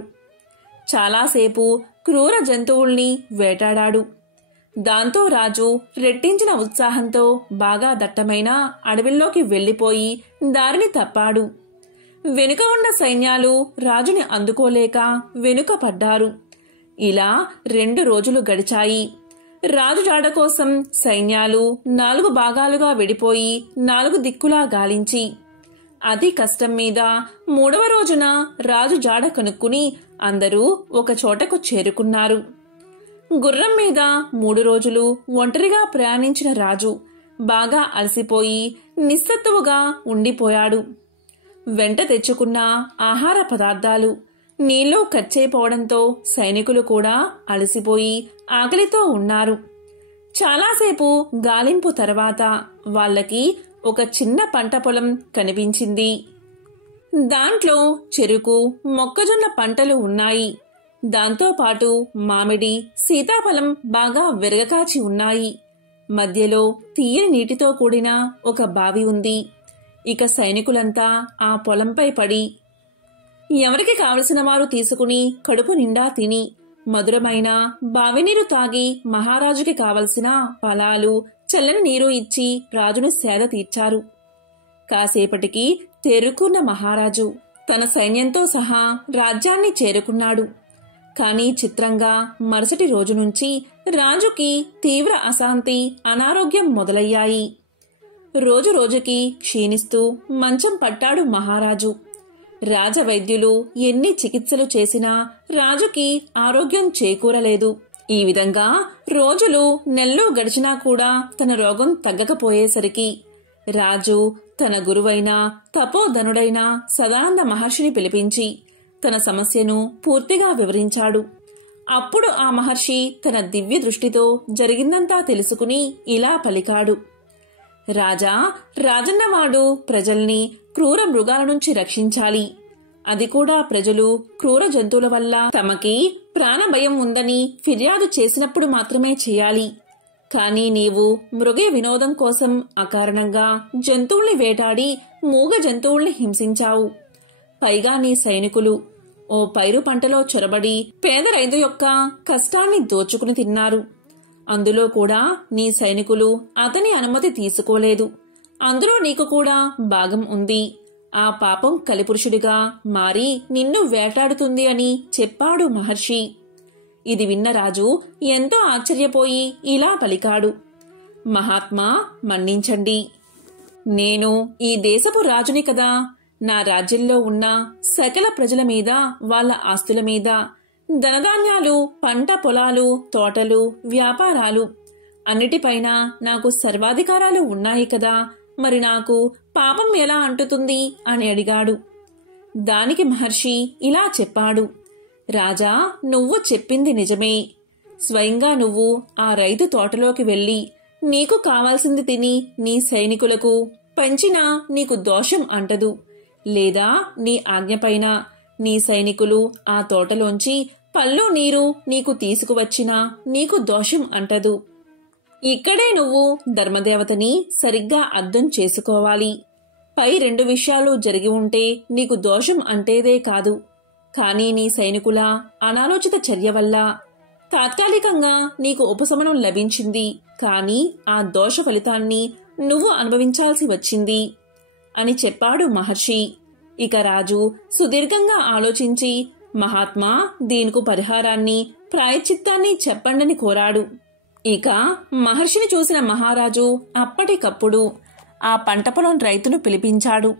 చాలాసేపు క్రూర జంతువుల్ని వేటాడాడు. దాంతో రాజు రెట్టించిన ఉత్సాహంతో బాగా దట్టమైన అడవిలోకి వెళ్లిపోయి దారిని తప్పాడు. వెనుక ఉన్న సైన్యాలు రాజుని అందుకోలేక వెనుక పడ్డారు. ఇలా 2 రోజులు గడిచాయి. రాజు జాడ కోసం సైన్యాలు 4 భాగాలుగా విడిపోయి 4 దిక్కులా గాలించి అతి కష్టం మీద 3వ రోజున రాజు జాడ కనుక్కుని అందరూ ఒక చోటకు చేరుకున్నారు. గుర్రం మీద 3 రోజులు ఒంటరిగా ప్రయాణించిన రాజు బాగా అలసిపోయి నిస్సత్తువుగా ఉండిపోయాడు. వెంట తెచ్చుకున్న ఆహార పదార్థాలు నీళ్లు ఖర్చయిపోవడంతో సైనికులు కూడా అలసిపోయి ఆకలితో ఉన్నారు. చాలాసేపు గాలింపు తర్వాత వాళ్లకి ఒక చిన్న పంట పొలం కనిపించింది. దాంట్లో చెరుకు, మొక్కజొన్న పంటలు ఉన్నాయి. దాంతోపాటు మామిడి, సీతాఫలం బాగా విరగకాచి ఉన్నాయి. మధ్యలో తీయని నీటితో కూడిన ఒక బావి ఉంది. ఇక సైనికులంతా ఆ పొలంపై పడి ఎవరికి కావలసిన వారు తీసుకుని కడుపు నిండా తిని మధురమైన బావినీరు తాగి మహారాజుకి కావలసిన ఫలాలు, చల్లని నీరు ఇచ్చి రాజును సేద తీర్చారు. కాసేపటికి తేరుకున్న మహారాజు తన సైన్యంతో సహా రాజ్యాన్ని చేరుకున్నాడు. కానీ చిత్రంగా మరుసటి రోజు నుంచి రాజుకి తీవ్ర అశాంతి, అనారోగ్యం మొదలయ్యాయి. రోజు రోజుకి క్షీణిస్తూ మంచం పట్టాడు మహారాజు. రాజవైద్యులు ఎన్ని చికిత్సలు చేసినా రాజుకి ఆరోగ్యం చేకూరలేదు. ఈ విధంగా రోజులు నెలలు గడిచినా కూడా తన రోగం తగ్గకపోయేసరికి రాజు తన గురువైన తపోధనుడైన సదానంద మహర్షిని పిలిపించి తన సమస్యను పూర్తిగా వివరించాడు. అప్పుడు ఆ మహర్షి తన దివ్య దృష్టితో జరిగిందంతా తెలుసుకుని ఇలా పలికాడు. రాజా, రాజన్నవాడు ప్రజల్ని క్రూర మృగాల నుంచి రక్షించాలి. అది కూడా ప్రజలు క్రూర జంతువుల వల్ల తమకి ప్రాణభయం ఉందని ఫిర్యాదు చేసినప్పుడు మాత్రమే చేయాలి. కానీ నీవు మృగ వినోదం కోసం అకారణంగా జంతువుల్ని వేటాడి మూగ జంతువుల్ని హింసించావు. పైగా నీ సైనికులు ఓ పైరు పంటలో చొరబడి పేద రైతు యొక్క కష్టాన్ని దోచుకుని తిన్నారు. అందులో కూడా నీ సైనికులు అతని అనుమతి తీసుకోలేదు. అందులో నీకు కూడా భాగం ఉంది. ఆ పాపం కలిపురుషుడిగా మారి నిన్ను వేటాడుతుంది అని చెప్పాడు మహర్షి. ఇది విన్న రాజు ఎంతో ఆశ్చర్యపోయి ఇలా పలికాడు. మహాత్మా, మన్నించండి. నేను ఈ దేశపు రాజుని కదా. నా రాజ్యంలో ఉన్న సకల ప్రజల మీద, వాళ్ళ ఆస్తుల మీద, ధనధాన్యాలు, పంట పొలాలు, తోటలు, వ్యాపారాలు అన్నిటిపైన నాకు సర్వాధికారాలు ఉన్నాయి కదా. మరి నాకు పాపం ఎలా అంటుతుంది అని అడిగాడు. దానికి మహర్షి ఇలా చెప్పాడు. రాజా, నువ్వు చెప్పింది నిజమే. స్వయంగా నువ్వు ఆ రైతు తోటలోకి వెళ్లి నీకు కావాల్సింది తిని నీ సైనికులకు పంచినా నీకు దోషం అంటదు. లేదా నీ ఆజ్ఞపైన నీ సైనికులు ఆ తోటలోంచి పళ్ళు నీరు నీకు తీసుకువచ్చినా నీకు దోషం అంటదు. ఇక్కడే నువ్వు ధర్మదేవతని సరిగ్గా అర్థం చేసుకోవాలి. పై 2 విషయాలు జరిగి ఉంటే నీకు దోషం అంటేదే కాదు. కానీ నీ సైనికుల అనాలోచిత చర్య వల్ల తాత్కాలికంగా నీకు ఉపశమనం లభించింది. కానీ ఆ దోష ఫలితాన్ని నువ్వు అనుభవించాల్సి వచ్చింది అని చెప్పాడు మహర్షి. ఇక రాజు సుదీర్ఘంగా ఆలోచించి, మహాత్మా, దీనికి పరిహారాన్ని, ప్రాయశ్చిత్తాన్ని చెప్పండని కోరాడు. ఇక మహర్షిని చూసిన మహారాజు అప్పటికప్పుడు ఆ పంట పొలం రైతును పిలిపించాడు.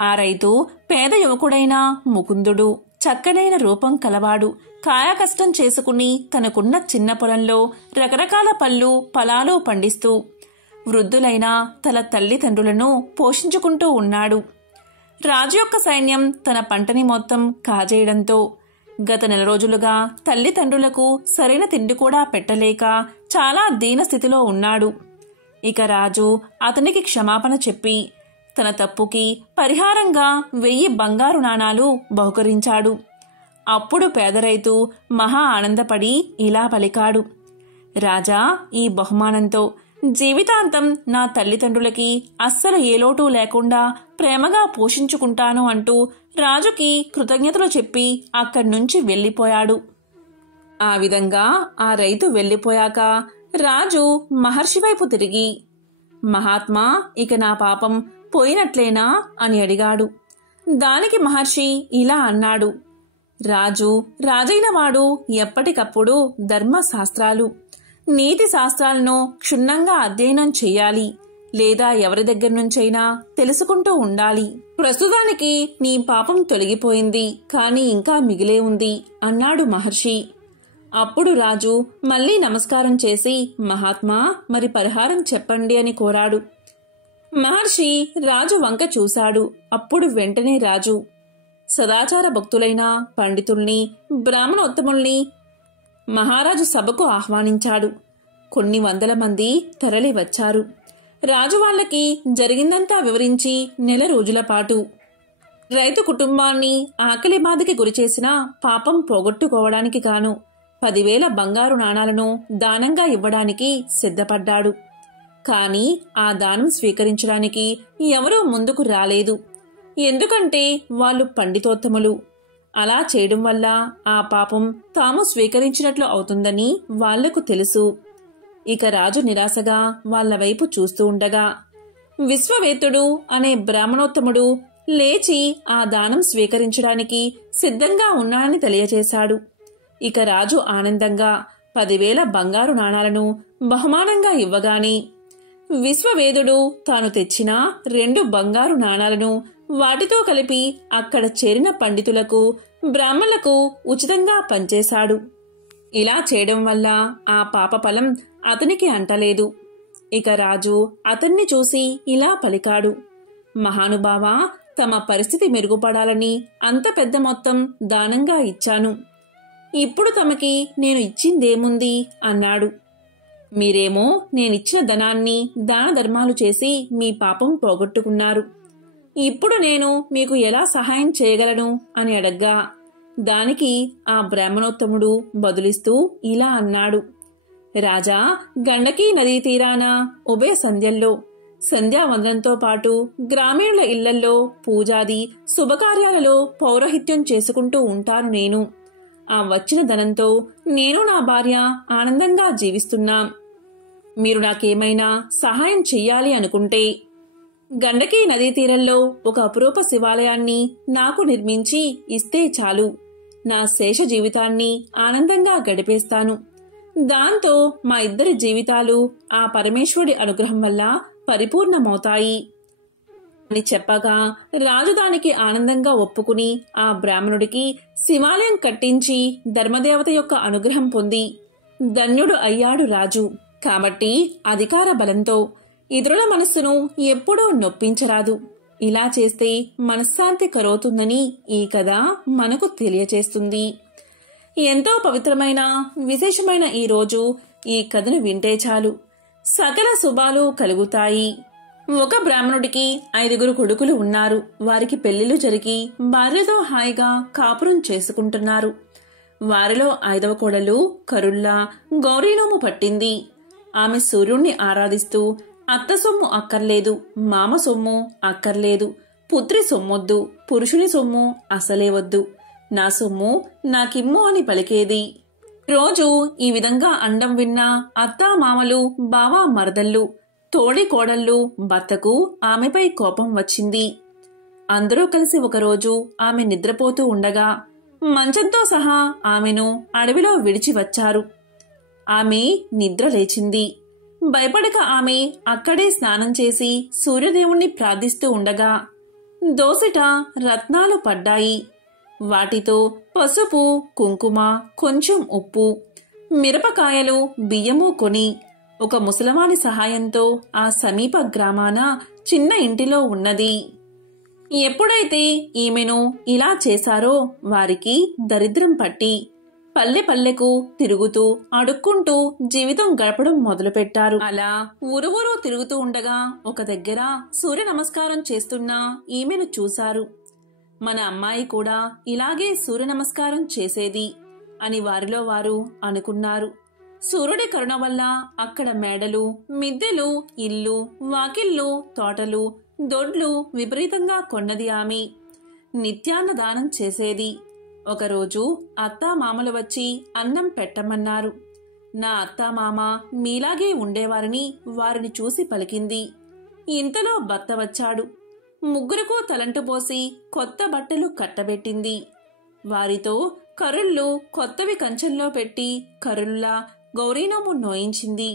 ఆ రైతు పేద యువకుడైన ముకుందుడు. చక్కనైన రూపం కలవాడు. కాయకష్టం చేసుకుని తనకున్న చిన్న పొలంలో రకరకాల పళ్ళు ఫలాలు పండిస్తూ వృద్ధులైన తన తల్లిదండ్రులను పోషించుకుంటూ ఉన్నాడు. రాజు యొక్క సైన్యం తన పంటని మొత్తం కాజేయడంతో గత నెల రోజులుగా తల్లిదండ్రులకు సరైన తిండి కూడా పెట్టలేక చాలా దీనస్థితిలో ఉన్నాడు. ఇక రాజు అతనికి క్షమాపణ చెప్పి తన తప్పుకి పరిహారంగా 1000 బంగారు నాణాలు బహుకరించాడు. అప్పుడు పేద రైతు మహా ఆనందపడి ఇలా పలికాడు, రాజా, ఈ బహుమానంతో జీవితాంతం నా తల్లిదండ్రులకి అస్సలు ఏ లోటు లేకుండా ప్రేమగా పోషించుకుంటాను అంటూ రాజుకి కృతజ్ఞతలు చెప్పి అక్కడి నుంచి వెళ్ళిపోయాడు. ఆ విధంగా ఆ రైతు వెళ్ళిపోయాక రాజు మహర్షి వైపు తిరిగి, మహాత్మా, ఇక నా పాపం పోయినట్లేనా అని అడిగాడు. దానికి మహర్షి ఇలా అన్నాడు, రాజు రాజైన వాడు ఎప్పటికప్పుడు ధర్మశాస్త్రాలు, నీతి శాస్త్రాలను క్షుణ్ణంగా అధ్యయనం చెయ్యాలి, లేదా ఎవరి దగ్గర నుంచైనా తెలుసుకుంటూ ఉండాలి. ప్రస్తుతానికి నీ పాపం తొలగిపోయింది, కాని ఇంకా మిగిలే ఉంది అన్నాడు మహర్షి. అప్పుడు రాజు మళ్లీ నమస్కారం చేసి, మహాత్మా, మరి పరిహారం చెప్పండి అని కోరాడు. మహర్షి రాజు వంక చూశాడు. అప్పుడు వెంటనే రాజు సదాచార భక్తులైన పండితుల్ని, బ్రాహ్మణోత్తముల్ని మహారాజు సభకు ఆహ్వానించాడు. కొన్ని వందల మంది తరలి వచ్చారు. రాజు వాళ్ళకి జరిగిందంతా వివరించి నెల రోజుల పాటు రైతు కుటుంబాన్ని ఆకలి బాధకి గురిచేసిన పాపం పోగొట్టుకోవడానికి గాను 10,000 బంగారు నాణాలను దానంగా ఇవ్వడానికి సిద్ధపడ్డాడు. కాని ఆ దానం స్వీకరించడానికి ఎవరూ ముందుకు రాలేదు. ఎందుకంటే వాళ్ళు పండితోత్తములు. అలా చేయడం వల్ల ఆ పాపం తాము స్వీకరించినట్లు అవుతుందని వాళ్లకు తెలుసు. ఇక రాజు నిరాశగా వాళ్ల వైపు చూస్తూ ఉండగా విశ్వవేత్తుడు అనే బ్రాహ్మణోత్తముడు లేచి ఆ దానం స్వీకరించడానికి సిద్ధంగా ఉన్నానని తెలియచేశాడు. ఇక రాజు ఆనందంగా 10,000 బంగారు నాణాలను బహుమానంగా ఇవ్వగానే విశ్వవేదుడు తాను తెచ్చిన 2 బంగారు నాణాలను వాటితో కలిపి అక్కడ చేరిన పండితులకు, బ్రాహ్మణులకు ఉచితంగా పంచేశాడు. ఇలా చేయడం వల్ల ఆ పాపఫలం అతనికి అంటలేదు. ఇక రాజు అతన్ని చూసి ఇలా పలికాడు, మహానుభావా, తమ పరిస్థితి మెరుగుపడాలని అంత పెద్ద మొత్తం దానంగా ఇచ్చాను. ఇప్పుడు తమకి నేను ఇచ్చిందేముంది అన్నాడు. మీరేమో నేనిచ్చిన ధనాన్ని దాన ధర్మాలు చేసి మీ పాపం పోగొట్టుకున్నారు. ఇప్పుడు నేను మీకు ఎలా సహాయం చేయగలను అని అడగ్గా దానికి ఆ బ్రాహ్మణోత్తముడు బదులిస్తూ ఇలా అన్నాడు, రాజా, గండకీ నదీ తీరాన ఉభయ సంధ్యల్లో సంధ్యావందనంతో పాటు గ్రామీణుల ఇళ్లల్లో పూజాది శుభకార్యాలలో పౌరోహిత్యం చేసుకుంటూ ఉంటాను నేను. ఆ వచ్చిన ధనంతో నేను నా భార్య ఆనందంగా జీవిస్తున్నాం. మీరు నాకేమైనా సహాయం చెయ్యాలి అనుకుంటే గండకీ నదీ తీరంలో ఒక అపురూప శివాలయాన్ని నాకు నిర్మించి ఇస్తే చాలు. నా శేష జీవితాన్ని ఆనందంగా గడిపేస్తాను. దాంతో మా ఇద్దరి జీవితాలు ఆ పరమేశ్వరుడి అనుగ్రహం వల్ల పరిపూర్ణమవుతాయి అని చెప్పగా రాజు దానికి ఆనందంగా ఒప్పుకుని ఆ బ్రాహ్మణుడికి శివాలయం కట్టించి ధర్మదేవత యొక్క అనుగ్రహం పొంది ధన్యుడు అయ్యాడు రాజు. కాబట్టి అధికార బలంతో ఇతరుల మనస్సును ఎప్పుడూ నొప్పించరాదు. ఇలా చేస్తే మనశ్శాంతి కలుగుతుందని ఈ కథ మనకు తెలియచేస్తుంది. ఎంతో పవిత్రమైన విశేషమైన ఈ రోజు ఈ కథను వింటే చాలు, సకల శుభాలు కలుగుతాయి. ఒక బ్రాహ్మణుడికి 5 కొడుకులు ఉన్నారు. వారికి పెళ్లిళ్లు జరిగి భార్యతో హాయిగా కాపురం చేసుకుంటున్నారు. వారిలో 5వ కోడలు కరుల్లా గౌరీనోము పట్టింది. ఆమె సూర్యుణ్ణి ఆరాధిస్తూ అత్త సొమ్ము అక్కర్లేదు, మామ సొమ్ము అక్కర్లేదు, పుత్రి సొమ్మొద్దు, పురుషుని సొమ్ము అసలే వద్దు, నా సొమ్ము నాకిమ్ము అని పలికేది. రోజు ఈ విధంగా అండం విన్న అత్తా మామలు, బావా మరదళ్ళు తోడి కోడళ్ళు భర్తకు ఆమెపై కోపం వచ్చింది. అందరూ కలిసి ఒకరోజు ఆమె నిద్రపోతూ ఉండగా మంచంతో సహా ఆమెను అడవిలో విడిచి వచ్చారు. ఆమె నిద్ర లేచింది. భయపడక ఆమె అక్కడే స్నానం చేసి సూర్యదేవుణ్ణి ప్రార్థిస్తూ ఉండగా దోసిట రత్నాలు పడ్డాయి. వాటితో పసుపు, కుంకుమ, కొంచెం ఉప్పు, మిరపకాయలు, బియ్యము కొని ఒక ముసలవాని సహాయంతో ఆ సమీప గ్రామాన చిన్న ఇంటిలో ఉన్నది. ఎప్పుడైతే ఈమెను ఇలా చేశారో వారికి దరిద్రం పట్టి పల్లె పల్లెకు తిరుగుతూ అడుక్కుంటూ జీవితం గడపడం మొదలుపెట్టారు. అలా ఊరు తిరుగుతూ ఉండగా ఒక దగ్గర సూర్య నమస్కారం చేస్తున్న ఈమెను చూశారు. మన అమ్మాయి కూడా ఇలాగే సూర్య నమస్కారం చేసేది అని వారిలో వారు అనుకున్నారు. సూర్యుడి కరుణ వల్ల అక్కడ మేడలు, మిద్దెలు, ఇల్లు, వాకిళ్ళు, తోటలు, దొడ్లు విపరీతంగా కొన్నది ఆమె. నిత్యాన్నదానం చేసేది. ఒకరోజు అత్తామామలు వచ్చి అన్నం పెట్టమన్నారు. నా అత్తామామ మీలాగే ఉండేవారని వారిని చూసి పలికింది. ఇంతలో భర్త వచ్చాడు. ముగ్గురుకు తలంటు పోసి కొత్త బట్టలు కట్టబెట్టింది. వారితో కరుళ్ళు కొత్తవి కంచెంలో పెట్టి కరుళ్ళ గౌరీనోము నోయించింది.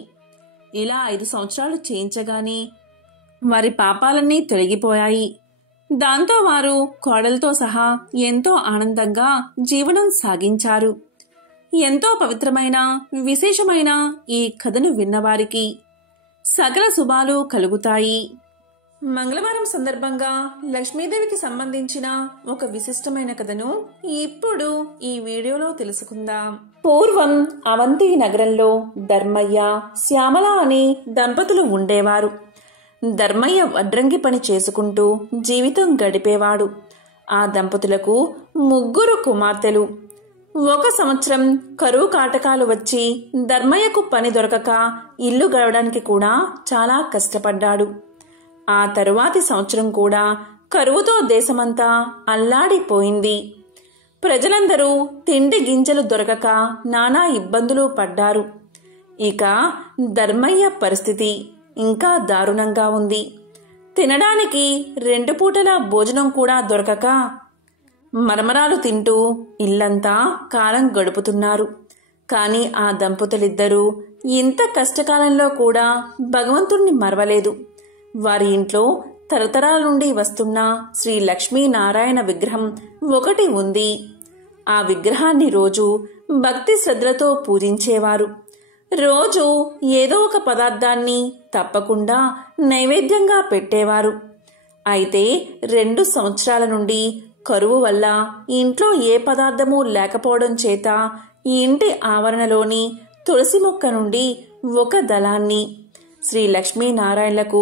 ఇలా 5 సంవత్సరాలు చేయించగానే వారి పాపాలన్నీ తొలగిపోయాయి. దాంతో వారు కోడలతో సహా ఎంతో ఆనందంగా జీవనం సాగించారు. ఎంతో పవిత్రమైన విశేషమైన ఈ కథను విన్నవారికి సకల శుభాలు కలుగుతాయి. మంగళవారం సందర్భంగా లక్ష్మీదేవికి సంబంధించిన ఒక విశిష్టమైన కథను ఇప్పుడు ఈ వీడియోలో తెలుసుకుందాం. పూర్వం అవంతి నగరంలో ధర్మయ్య, శ్యామల అనే దంపతులు ఉండేవారు. ధర్మయ్య వడ్రంగి పని చేసుకుంటూ జీవితం గడిపేవాడు. ఆ దంపతులకు 3 కుమార్తెలు. ఒక సంవత్సరం కరువు కాటకాలు వచ్చి ధర్మయ్యకు పని దొరకక ఇల్లు గడవడానికి కూడా చాలా కష్టపడ్డాడు. ఆ తరువాతి సంవత్సరం కూడా కరువుతో దేశమంతా అల్లాడిపోయింది. ప్రజలందరూ తిండి గింజలు దొరకక నానా ఇబ్బందులు పడ్డారు. ఇక ధర్మయ్య పరిస్థితి ఇంకా దారుణంగా ఉంది. తినడానికి 2 పూటల భోజనం కూడా దొరకక మరమరాలు తింటూ ఇల్లంతా కాలం గడుపుతున్నారు. కాని ఆ దంపతులిద్దరూ ఇంత కష్టకాలంలో కూడా భగవంతుణ్ణి మరవలేదు. వారి ఇంట్లో తరతరాల నుండి వస్తున్న శ్రీ లక్ష్మీనారాయణ విగ్రహం ఒకటి ఉంది. ఆ విగ్రహాన్ని రోజు భక్తి శ్రద్ధలతో పూజించేవారు. రోజు ఏదో ఒక పదార్థాన్ని తప్పకుండా నైవేద్యంగా పెట్టేవారు. అయితే 2 సంవత్సరాల నుండి కరువు వల్ల ఇంట్లో ఏ పదార్థమూ లేకపోవడం చేత ఈ ఇంటి ఆవరణలోని తులసి మొక్క నుండి ఒక దళాన్ని శ్రీ లక్ష్మీనారాయణలకు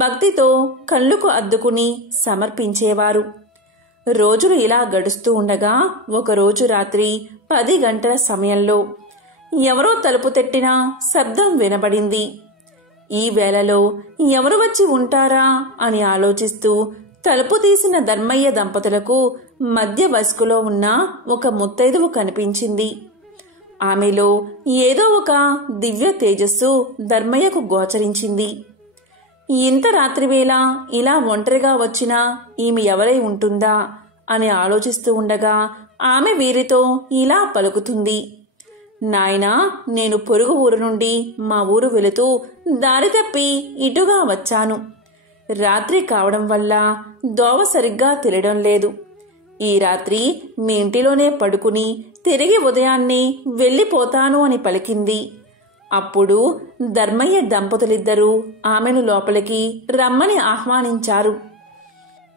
భక్తితో కళ్ళుకు అద్దుకుని సమర్పించేవారు. రోజులు ఇలా గడుస్తూ ఉండగా ఒకరోజు రాత్రి 10 గంటల సమయంలో ఎవరో తలుపు తట్టిన శబ్దం వినబడింది. ఈ వేళలో ఎవరు వచ్చి ఉంటారా అని ఆలోచిస్తూ తలుపు తీసిన ధర్మయ్య దంపతులకు మధ్య వయస్కులో ఉన్న ఒక ముత్తైదువు కనిపించింది. ఆమెలో ఏదో ఒక దివ్య తేజస్సు ధర్మయ్యకు గోచరించింది. ఇంత రాత్రివేళ ఇలా ఒంటరిగా వచ్చినా ఈమె ఎవరై ఉంటుందా అని ఆలోచిస్తూ ఉండగా ఆమె వీరితో ఇలా పలుకుతుంది. నాయనా, నేను పొరుగు ఊరు నుండి మా ఊరు వెళుతూ దారి తప్పి ఇటుగా వచ్చాను. రాత్రి కావడం వల్ల దోవ సరిగ్గా తెలియడం లేదు. ఈ రాత్రి మీ ఇంటిలోనే పడుకుని తిరిగి ఉదయాన్నే వెళ్ళిపోతాను అని పలికింది. అప్పుడు ధర్మయ్య దంపతులిద్దరూ ఆమెను లోపలికి రమ్మని ఆహ్వానించారు.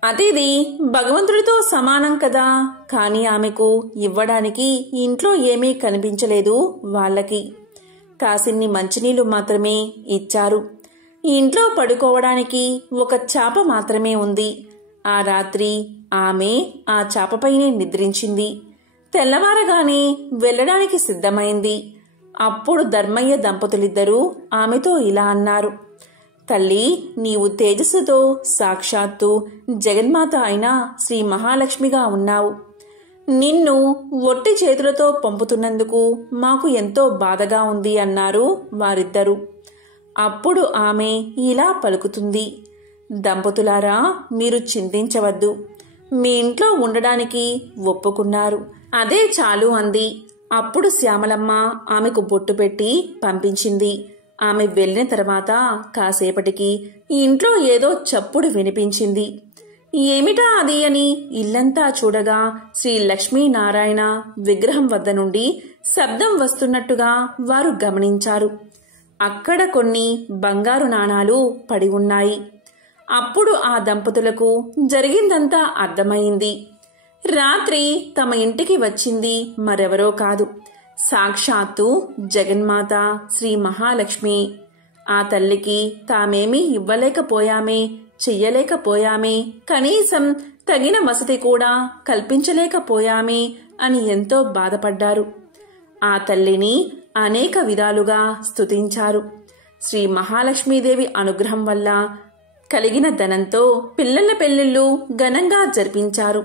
అతిథి భగవంతుడితో సమానం కదా, కాని ఆమెకు ఇవ్వడానికి ఇంట్లో ఏమీ కనిపించలేదు. వాళ్ళకి కాసిన్ని మంచినీళ్లు మాత్రమే ఇచ్చారు. ఇంట్లో పడుకోవడానికి ఒక చాప మాత్రమే ఉంది. ఆ రాత్రి ఆమె ఆ చాపపైనే నిద్రించింది. తెల్లవారగానే వెళ్ళడానికి సిద్ధమైంది. అప్పుడు ధర్మయ్య దంపతులిద్దరూ ఆమెతో ఇలా అన్నారు. తల్లి, నీవు తేజస్సుతో సాక్షాత్తు జగన్మాత అయిన శ్రీ మహాలక్ష్మిగా ఉన్నావు. నిన్ను ఒట్టి చేతులతో పంపుతున్నందుకు మాకు ఎంతో బాధగా ఉంది అన్నారు వారిద్దరూ. అప్పుడు ఆమె ఇలా పలుకుతుంది, దంపతులారా, మీరు చింతించవద్దు. మీ ఇంట్లో ఉండడానికి ఒప్పుకున్నారు, అదే చాలు అంది. అప్పుడు శ్యామలమ్మ ఆమెకు బొట్టు పెట్టి పంపించింది. ఆమె వెళ్ళిన తర్వాత కాసేపటికి ఇంట్లో ఏదో చప్పుడు వినిపించింది. ఏమిటా అది అని ఇల్లంతా చూడగా శ్రీ లక్ష్మీనారాయణ విగ్రహం వద్ద నుండి శబ్దం వస్తున్నట్టుగా వారు గమనించారు. అక్కడ కొన్ని బంగారు నాణాలు పడి ఉన్నాయి. అప్పుడు ఆ దంపతులకు జరిగిందంతా అర్థమైంది. రాత్రి తమ ఇంటికి వచ్చింది మరెవరో కాదు, సాక్షాత్తు జగన్మాత శ్రీ మహాలక్ష్మి. ఆ తల్లికి తామేమీ ఇవ్వలేకపోయామే, చెయ్యలేకపోయామే, కనీసం తగిన వసతి కూడా కల్పించలేకపోయామే అని ఎంతో బాధపడ్డారు. ఆ తల్లిని అనేక విధాలుగా స్తుతించారు. శ్రీ మహాలక్ష్మీదేవి అనుగ్రహం వల్ల కలిగిన ధనంతో పిల్లల పెళ్లిళ్లు ఘనంగా జరిపించారు.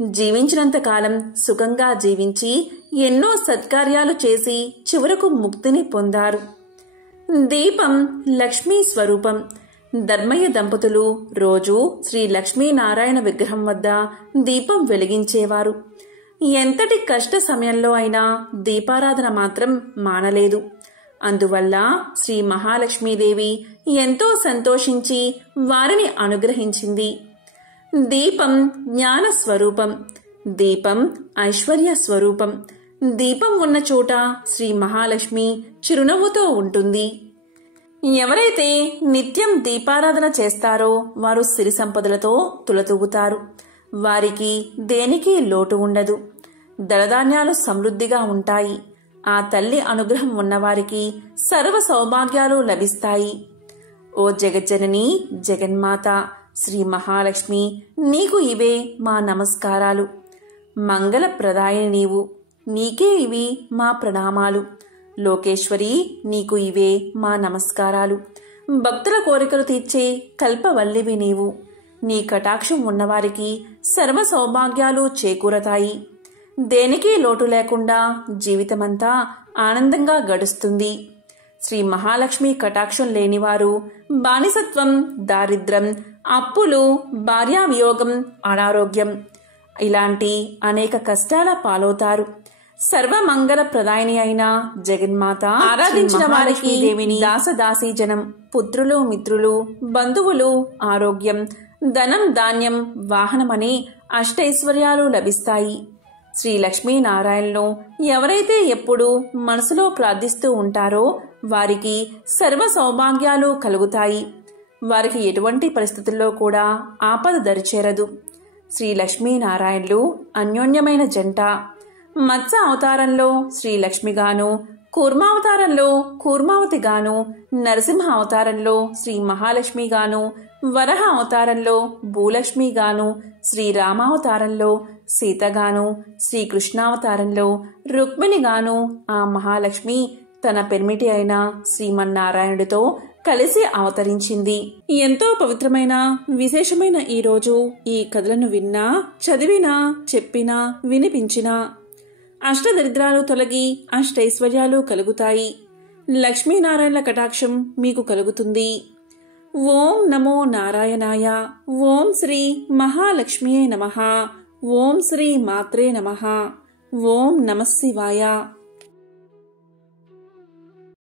జీవించినంతకాలం సుఖంగా జీవించి ఎన్నో సత్కార్యాలు చేసి చివరకు ముక్తిని పొందారు. దీపం లక్ష్మీ స్వరూపం. ధర్మయ్య దంపతులు రోజు శ్రీ లక్ష్మీనారాయణ విగ్రహం వద్ద దీపం వెలిగించేవారు. ఎంతటి కష్ట సమయంలో అయినా దీపారాధన మాత్రం మానలేదు. అందువల్ల శ్రీ మహాలక్ష్మీదేవి ఎంతో సంతోషించి వారిని అనుగ్రహించింది. దీపం జ్ఞాన స్వరూపం, దీపం ఐశ్వర్య స్వరూపం. దీపం ఉన్న చోట శ్రీ మహాలక్ష్మి చిరునవ్వుతో ఉంటుంది. ఎవరైతే నిత్యం దీపారాధన చేస్తారో వారు సిరి సంపదలతో తులతూగుతారు. వారికి దేనికి లోటు ఉండదు. ధనధాన్యాలు సమృద్ధిగా ఉంటాయి. ఆ తల్లి అనుగ్రహం ఉన్నవారికి సర్వ సౌభాగ్యాలు లభిస్తాయి. ఓ జగజ్జనని, జగన్మాత శ్రీ మహాలక్ష్మి, నీకు ఇవే మా నమస్కారాలు. మంగళప్రదాయని నీవు, నీకే ఇవి మా ప్రణామాలు. లోకేశ్వరి, నీకు ఇవే మా నమస్కారాలు. భక్తుల కోరికలు తీర్చే కల్పవల్లివి నీవు. నీ కటాక్షం ఉన్నవారికి సర్వ సౌభాగ్యాలు చేకూరతాయి. దేనికి లోటు లేకుండా జీవితమంతా ఆనందంగా గడుస్తుంది. శ్రీ మహాలక్ష్మి కటాక్షం లేనివారు బానిసత్వం, దారిద్ర్యం, అప్పులు, భార్యావియోగం, అనారోగ్యం ఇలాంటి అనేక కష్టాల పాలవుతారు. సర్వమంగళ ప్రదాయిని అయిన జగన్మాత ఆరాధించిన వారికి దేవిని దాసదాసీ జనం, పుత్రులు, మిత్రులు, బంధువులు, ఆరోగ్యం, ధనం, ధాన్యం, వాహనమనే అష్టైశ్వర్యాలు లభిస్తాయి. శ్రీ లక్ష్మీనారాయణను ఎవరైతే ఎప్పుడూ మనసులో ప్రార్థిస్తూ ఉంటారో వారికి సర్వ సౌభాగ్యాలు కలుగుతాయి. వారికి ఎటువంటి పరిస్థితుల్లో కూడా ఆపద దరిచేరదు. శ్రీ లక్ష్మీనారాయణులు అన్యోన్యమైన జంట. మత్స్య అవతారంలో శ్రీ లక్ష్మిగాను, కూర్మావతారంలో కూర్మావతిగాను, నరసింహ అవతారంలో శ్రీ మహాలక్ష్మిగాను, వరహ అవతారంలో భూలక్ష్మిగాను, శ్రీరామావతారంలో సీతగాను, శ్రీకృష్ణావతారంలో రుక్మిణిగాను ఆ మహాలక్ష్మి తన పెర్మిటి అయిన శ్రీమన్నారాయణుడితో కలిసి అవతరించింది. ఎంతో పవిత్రమైన విశేషమైన ఈ రోజు ఈ కథలను విన్నా, చదివినా, చెప్పినా, వినిపించినా అష్టదరిద్రాలు తొలగి అష్టైశ్వర్యాలు కలుగుతాయి. లక్ష్మీనారాయణల కటాక్షం మీకు కలుగుతుంది. ఓం నమో నారాయణాయ. ఓం శ్రీ మహాలక్ష్మియే నమః. ఓం శ్రీ మాత్రే నమః. ఓం నమః శివాయ.